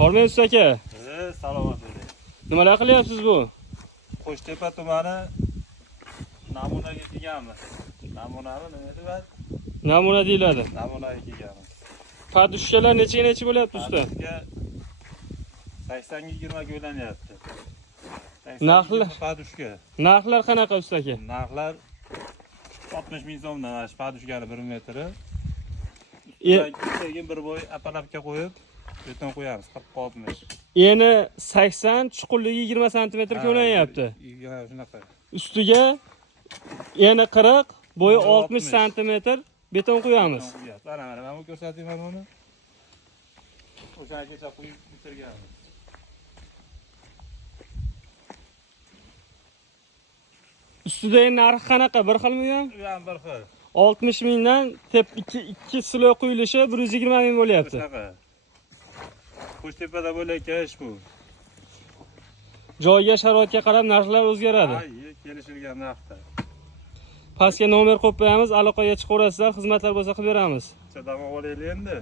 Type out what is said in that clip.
Hormaysiz aka. Salomat bo'ling. Nimalar qilyapsiz bu? Qo'shtepa tumani namunaga kelganmiz. Namunami nima deb? Namuna deyiladi. Namunaga kelganmiz. Padushkalar necha bo'lyapti usta? 80 ga 20 ga o'ylanyapti. Narxlar padushka. Narxlar qanaqa usta aka? Narxlar 60 ming so'mdan mana shu padushkani 1 metri. Keyin bir bo'y apalapga qo'yib, beton qo'yamiz 40-60. Eni 80, chuqurligi 20 sm ko'lanyapti. Shunaqa. Ustiga eni 40, bo'yi 60 sm beton qo'yamiz. Mana bu ko'rsatayman buni. O'shangacha qo'yib bitirganmiz. Ustida narxi qanaqa? Bir xilmi ham? Bu ham bir xil. 60 mingdan tep 2 silo quyilishi 120 ming bo'lyapti. Shunaqa. Qo'shtepada bo'layotgan ish bu. Joyga, sharoitga qarab narxlar o'zgaradi. Ha, kelishilgan narxda. Pastga nomer qo'yib qo'yamiz, aloqaga chiqaverasizlar, xizmatlar bo'lsa qilib beramiz. Chadam olaylik endi.